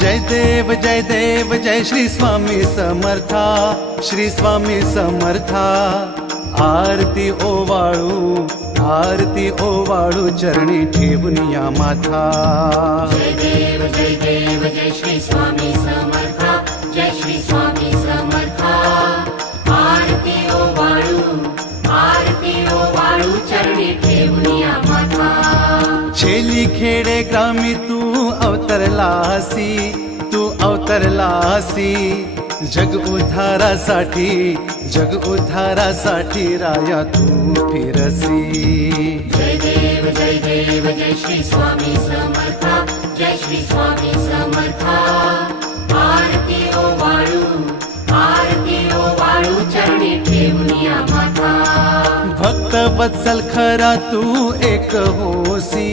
जय देव जय श्री स्वामी समर्था, श्री स्वामी समर्था। आरती ओवाळू चरणी ठेवून या माथा। जय देव जय श्री स्वामी समर्था, जय श्री स्वामी समर्था। आरती ओवाळू चरणी ठेवून या माथा। छेली खेडे ग्रामी तू अवतरलासी, जग उद्धारासाठी राया तू फिरसी। जय देव जय श्री स्वामी समर्था, जय श्री स्वामी समर्था। आरती ओवाळू चरणी ठेवून या माथा। भक्त वत्सल खरा तू एक होसी,